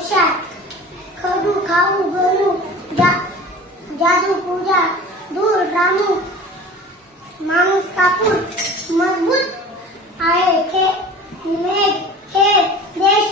નું શાક ખડું ખાવું ગળું જાદુ પૂજા દૂર રામું માણસ કાપુર મજબૂત આયે કે મેઘ દેશ